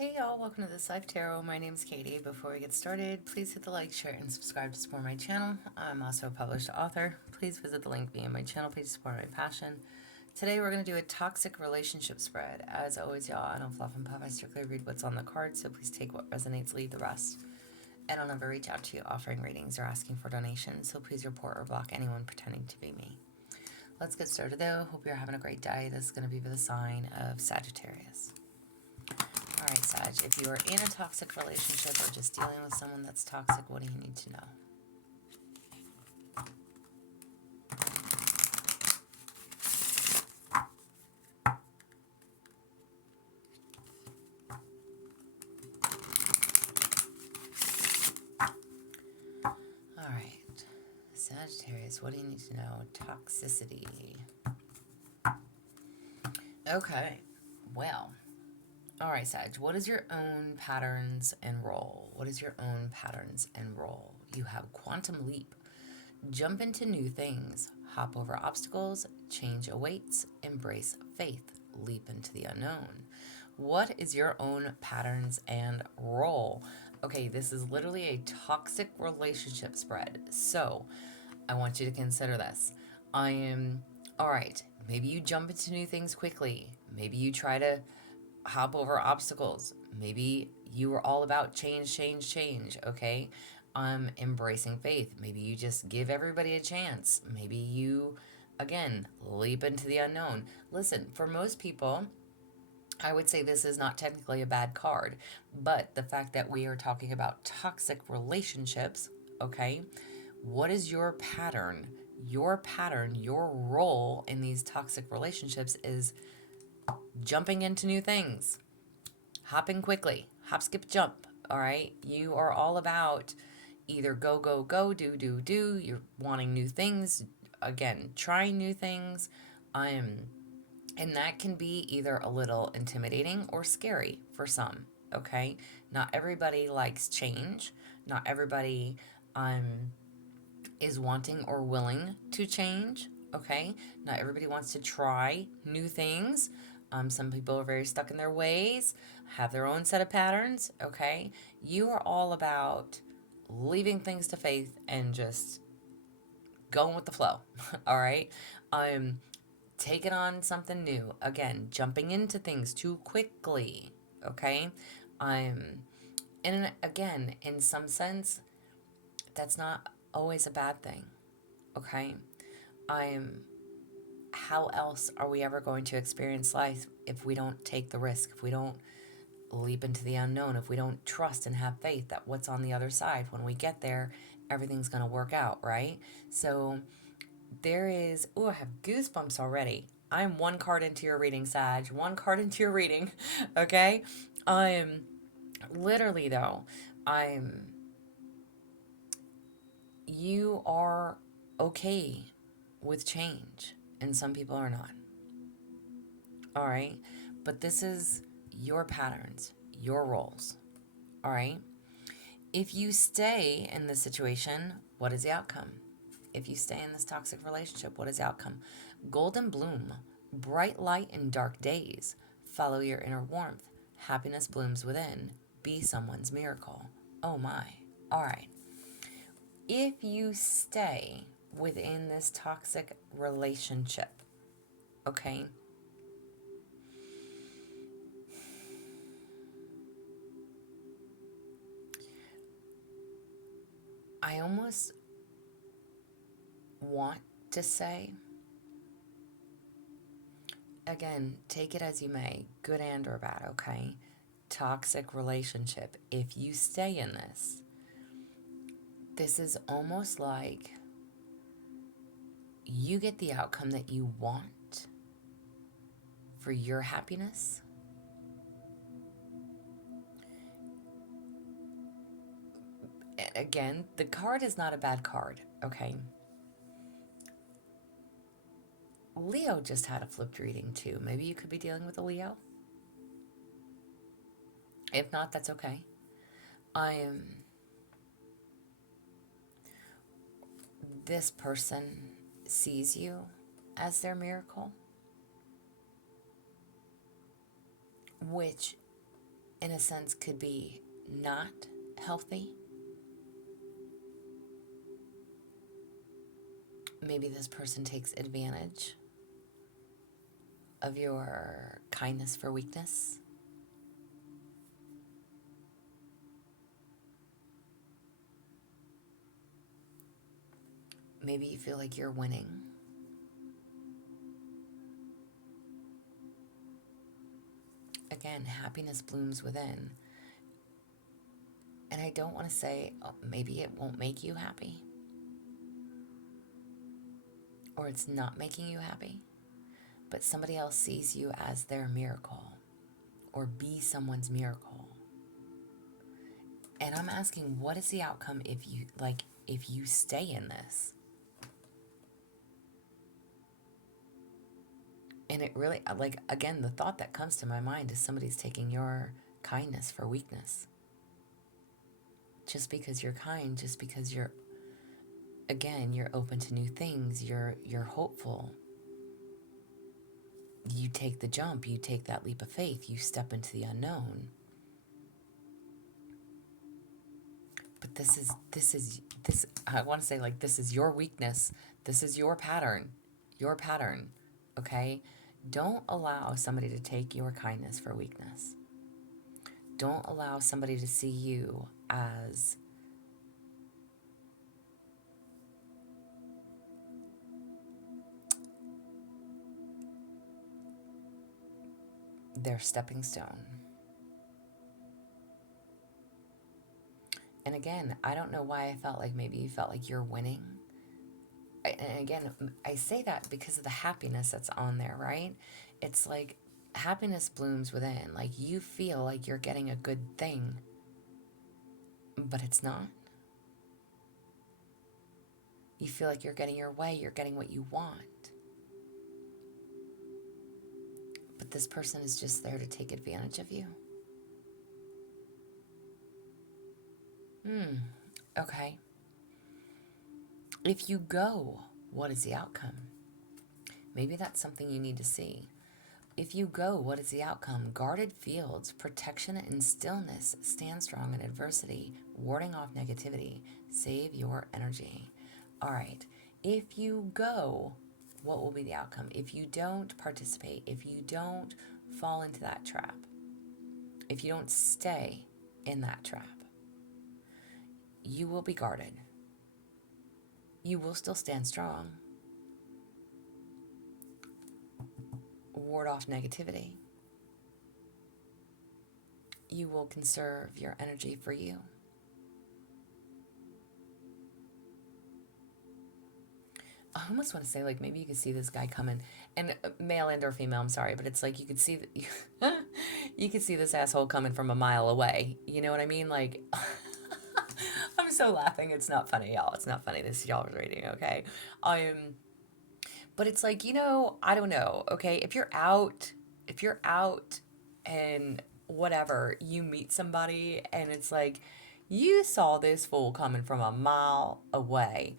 Hey y'all, welcome to This Life Tarot. My name is Katie. Before we get started, please hit the like, share, and subscribe to support my channel. I'm also a published author. Please visit the link via my channel page to support my passion. Today we're going to do a toxic relationship spread. As always, y'all, I don't fluff and puff. I strictly read what's on the card, so please take what resonates, leave the rest. And I'll never reach out to you offering readings or asking for donations, so please report or block anyone pretending to be me. Let's get started though. Hope you're having a great day. This is going to be for the sign of Sagittarius. All right, Sag, if you are in a toxic relationship or just dealing with someone that's toxic, what do you need to know? All right, Sagittarius, what do you need to know? Toxicity. Okay, well, all right, Sag, what is your own patterns and role? What is your own patterns and role? You have quantum leap. Jump into new things. Hop over obstacles. Change awaits. Embrace faith. Leap into the unknown. What is your own patterns and role? Okay, this is literally a toxic relationship spread. So I want you to consider this. All right, maybe you jump into new things quickly. Maybe you try to hop over obstacles. Maybe you were all about change, okay? Embracing faith. Maybe you just give everybody a chance. Maybe you, again, leap into the unknown. Listen, for most people, I would say this is not technically a bad card, but the fact that we are talking about toxic relationships, okay? What is your pattern? Your pattern, your role in these toxic relationships is jumping into new things, hopping quickly, hop, skip, jump. All right. You are all about either go, go, go, do, do, do. You're wanting new things. Again, trying new things. And that can be either a little intimidating or scary for some. Okay. Not everybody likes change. Not everybody is wanting or willing to change. Okay. Not everybody wants to try new things. Some people are very stuck in their ways, have their own set of patterns. Okay. You are all about leaving things to faith and just going with the flow. All right. Taking on something new. Again, jumping into things too quickly. Okay. And again, in some sense, that's not always a bad thing. Okay. How else are we ever going to experience life if we don't take the risk, if we don't leap into the unknown, if we don't trust and have faith that what's on the other side, when we get there, everything's going to work out, right? So there is, I have goosebumps already. I'm one card into your reading, Sag. One card into your reading, okay? I'm literally, though, you are okay with change, and some people are not. All right. But this is your patterns, your roles. All right. If you stay in this situation, what is the outcome? If you stay in this toxic relationship, what is the outcome? Golden bloom, bright light in dark days. Follow your inner warmth. Happiness blooms within. Be someone's miracle. Oh my. All right. If you stay within this toxic relationship, okay, I almost want to say, again, take it as you may, good and or bad, okay? Toxic relationship. If you stay in this is almost like you get the outcome that you want for your happiness. Again, the card is not a bad card, okay? Leo just had a flipped reading too. Maybe you could be dealing with a Leo. If not, that's okay. This person sees you as their miracle, which in a sense, could be not healthy. Maybe this person takes advantage of your kindness for weakness. Maybe you feel like you're winning. Again, happiness blooms within. And I don't want to say, oh, maybe it won't make you happy, or it's not making you happy, but somebody else sees you as their miracle, or be someone's miracle. And I'm asking, what is the outcome if you stay in this? And it really, again, the thought that comes to my mind is somebody's taking your kindness for weakness. Just because you're kind, just because you're open to new things, you're hopeful. You take the jump, you take that leap of faith, you step into the unknown. But this I want to say, this is your weakness. This is your pattern. Okay? Don't allow somebody to take your kindness for weakness. Don't allow somebody to see you as their stepping stone. And again, I don't know why I felt like maybe you felt like you're winning. And again, I say that because of the happiness that's on there, right? It's like happiness blooms within. Like you feel like you're getting a good thing, but it's not. You feel like you're getting your way, you're getting what you want. But this person is just there to take advantage of you. Okay. If you go, what is the outcome? Maybe that's something you need to see. If you go, what is the outcome? Guarded fields, protection and stillness, stand strong in adversity, warding off negativity, save your energy. All right. If you go, what will be the outcome? If you don't participate, if you don't fall into that trap, if you don't stay in that trap, you will be guarded. You will still stand strong. Ward off negativity. You will conserve your energy for you. I almost want to say, maybe you could see this guy coming, and male and or female, I'm sorry, but it's like you could see you could see this asshole coming from a mile away. You know what I mean? I'm so laughing. It's not funny, y'all. It's not funny. This is y'all's reading, okay? But it's I don't know, okay? If you're out and whatever, you meet somebody and it's like, you saw this fool coming from a mile away,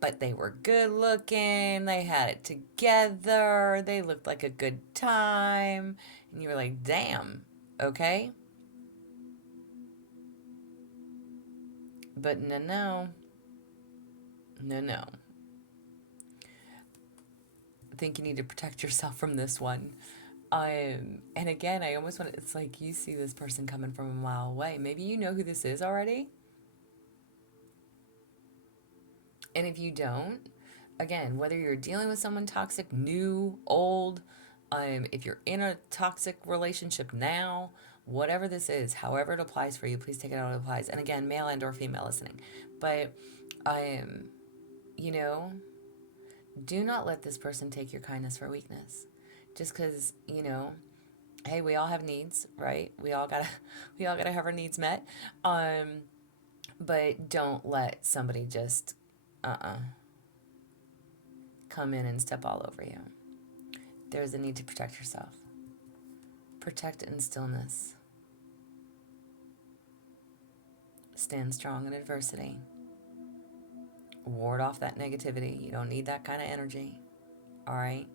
but they were good looking, they had it together, they looked like a good time, and you were like, damn, okay? But no. I think you need to protect yourself from this one. And again, I almost want to, it's like you see this person coming from a mile away. Maybe you know who this is already. And if you don't, again, whether you're dealing with someone toxic, new, old, if you're in a toxic relationship now, whatever this is, however it applies for you, please take it how it applies. And again, male and or female listening. But, do not let this person take your kindness for weakness. Just because, hey, we all have needs, right? We all gotta have our needs met. But don't let somebody just come in and step all over you. There's a need to protect yourself. Protect in stillness. Stand strong in adversity. Ward off that negativity. You don't need that kind of energy. All right?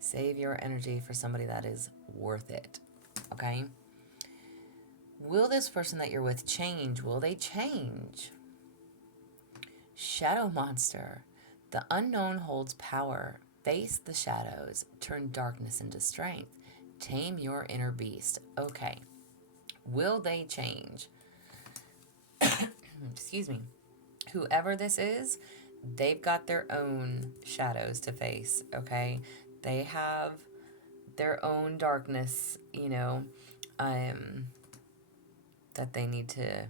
Save your energy for somebody that is worth it. Okay? Will this person that you're with change? Will they change? Shadow monster. The unknown holds power. Face the shadows. Turn darkness into strength. Tame your inner beast. Okay. Will they change? Excuse me. Whoever this is, they've got their own shadows to face, okay? They have their own darkness, that they need to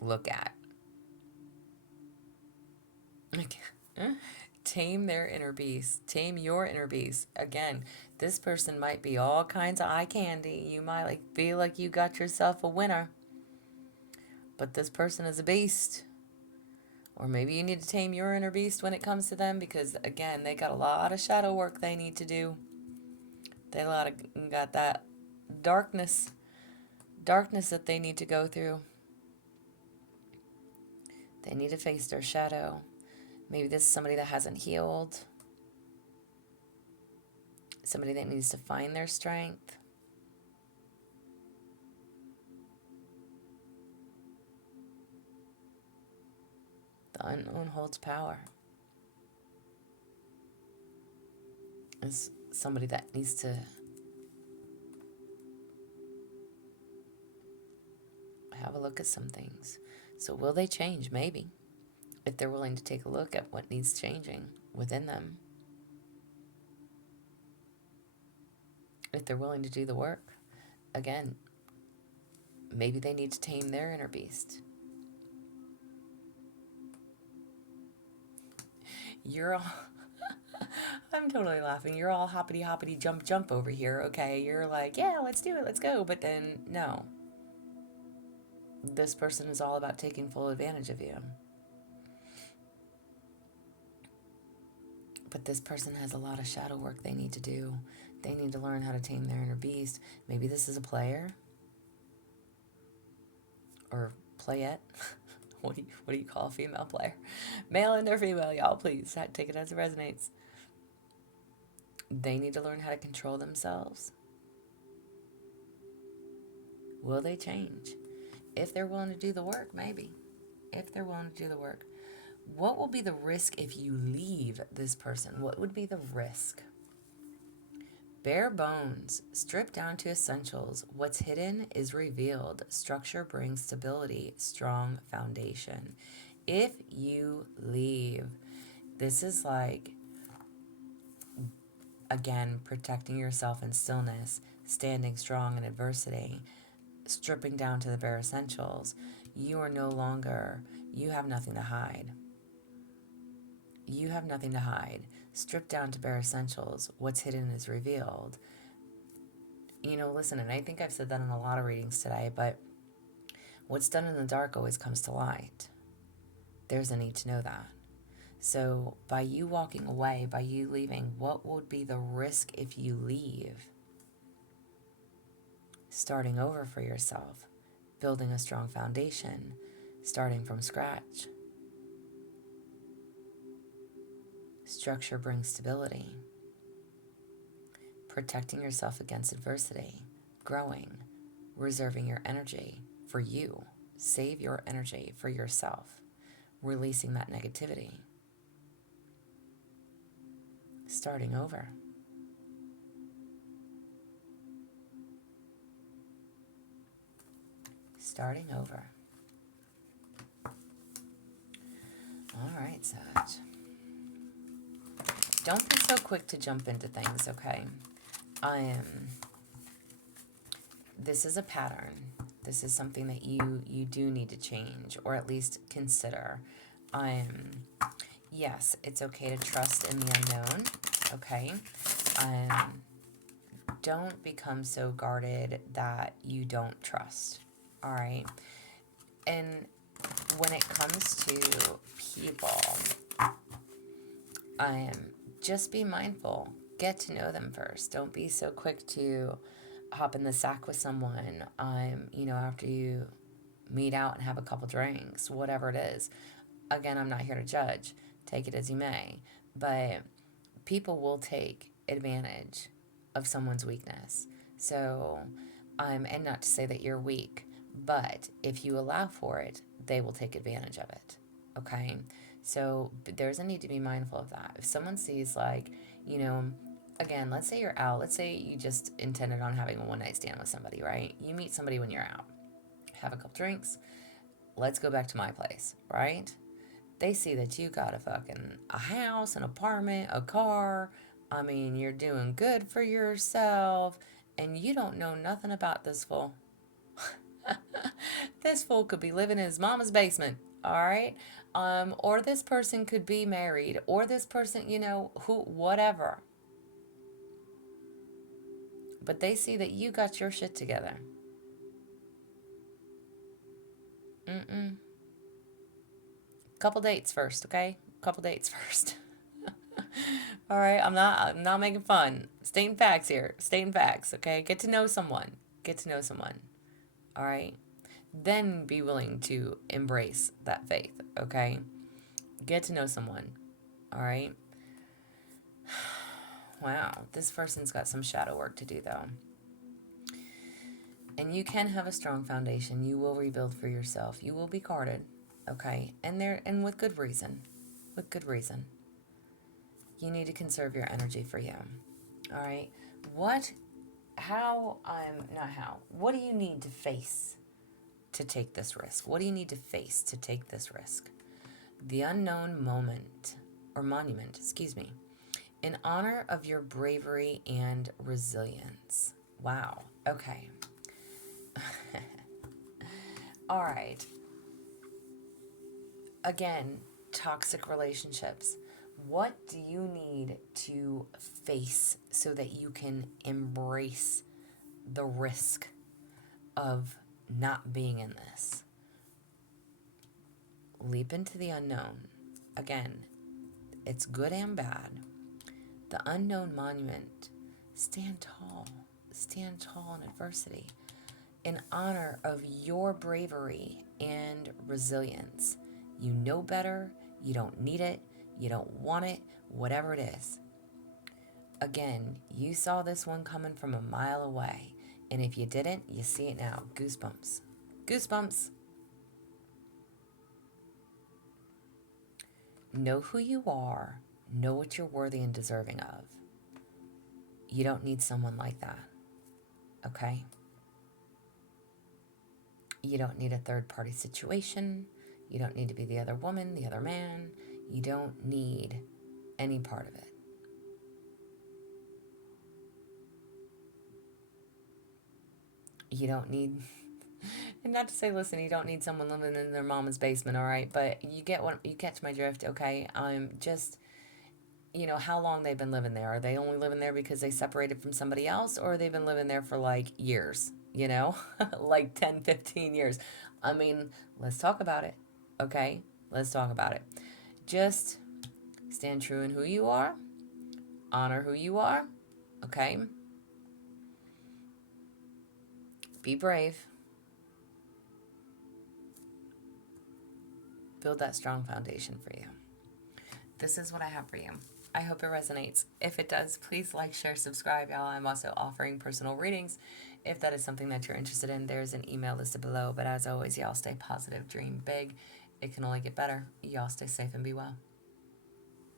look at. Tame their inner beast. Tame your inner beast. Again, this person might be all kinds of eye candy. You might feel like you got yourself a winner. But this person is a beast. Or maybe you need to tame your inner beast when it comes to them, because again, they got a lot of shadow work they need to do. They got that darkness that they need to go through. They need to face their shadow. Maybe this is somebody that hasn't healed. Somebody that needs to find their strength. The unknown holds power. It's somebody that needs to have a look at some things. So will they change? Maybe. If they're willing to take a look at what needs changing within them. If they're willing to do the work. Again, maybe they need to tame their inner beast. You're all... I'm totally laughing. You're all hoppity jump over here, okay? You're like, yeah, let's do it, let's go. But then, no. This person is all about taking full advantage of you. But this person has a lot of shadow work they need to do. They need to learn how to tame their inner beast. Maybe this is a player. Or playette. What do you call a female player? Male and or female, y'all, please. Take it as it resonates. They need to learn how to control themselves. Will they change? If they're willing to do the work, maybe. If they're willing to do the work. What will be the risk if you leave this person? What would be the risk? Bare bones, stripped down to essentials. What's hidden is revealed. Structure brings stability, strong foundation. If you leave, this is again, protecting yourself in stillness, standing strong in adversity, stripping down to the bare essentials. You have nothing to hide. You have nothing to hide. Stripped down to bare essentials. What's hidden is revealed. Listen, and I think I've said that in a lot of readings today, but what's done in the dark always comes to light. There's a need to know that. So by you walking away, by you leaving, what would be the risk if you leave? Starting over for yourself, building a strong foundation, starting from scratch. Structure brings stability. Protecting yourself against adversity, growing, reserving your energy for you. Save your energy for yourself, releasing that negativity. Starting over. Starting over. All right, Sag. Don't be so quick to jump into things, okay? This is a pattern. This is something that you do need to change, or at least consider. Yes, it's okay to trust in the unknown, okay? Don't become so guarded that you don't trust, all right? And when it comes to people, just be mindful. Get to know them first. Don't be so quick to hop in the sack with someone, after you meet out and have a couple drinks, whatever it is. Again, I'm not here to judge. Take it as you may. But people will take advantage of someone's weakness. So, and not to say that you're weak, But if you allow for it, they will take advantage of it. Okay? So there's a need to be mindful of that. If someone sees, like, you know, again, let's say you're out. Let's say you just intended on having a one night stand with somebody, right? You meet somebody when you're out, have a couple drinks, let's go back to my place, right? They see that you got a house, an apartment, a car. I mean, you're doing good for yourself, and you don't know nothing about this fool. This fool could be living in his mama's basement, all right? Or this person could be married, or this person, who, whatever. But they see that you got your shit together. Mm-mm. Couple dates first, okay? Couple dates first. All right, I'm not making fun. Stating facts here. Stating facts, okay? Get to know someone. Get to know someone. All right? Then be willing to embrace that faith, okay? Get to know someone. All right? Wow, this person's got some shadow work to do though. And you can have a strong foundation. You will rebuild for yourself. You will be guarded, okay? And with good reason. With good reason. You need to conserve your energy for you. All right? What what do you need to face to take this risk? What do you need to face to take this risk? The unknown moment, or monument, excuse me, in honor of your bravery and resilience. Wow. Okay. All right. Again, toxic relationships. What do you need to face so that you can embrace the risk of not being in this? Leap into the unknown. Again, it's good and bad. The unknown monument. Stand tall. Stand tall in adversity. In honor of your bravery and resilience. You know better. You don't need it. You don't want it. Whatever it is. Again, you saw this one coming from a mile away. And if you didn't, you see it now. Goosebumps. Goosebumps. Know who you are. Know what you're worthy and deserving of. You don't need someone like that. Okay? You don't need a third-party situation. You don't need to be the other woman, the other man. You don't need any part of it. You don't need, and not to say, listen, you don't need someone living in their mama's basement, all right? But you catch my drift, okay? Just, how long they've been living there. Are they only living there because they separated from somebody else, or they've been living there for like years, like 10, 15 years? I mean, let's talk about it, okay? Let's talk about it. Just stand true in who you are, honor who you are, okay? Be brave. Build that strong foundation for you. This is what I have for you. I hope it resonates. If it does, please like, share, subscribe, y'all. I'm also offering personal readings. If that is something that you're interested in, there's an email listed below. But as always, y'all stay positive, dream big. It can only get better. Y'all stay safe and be well.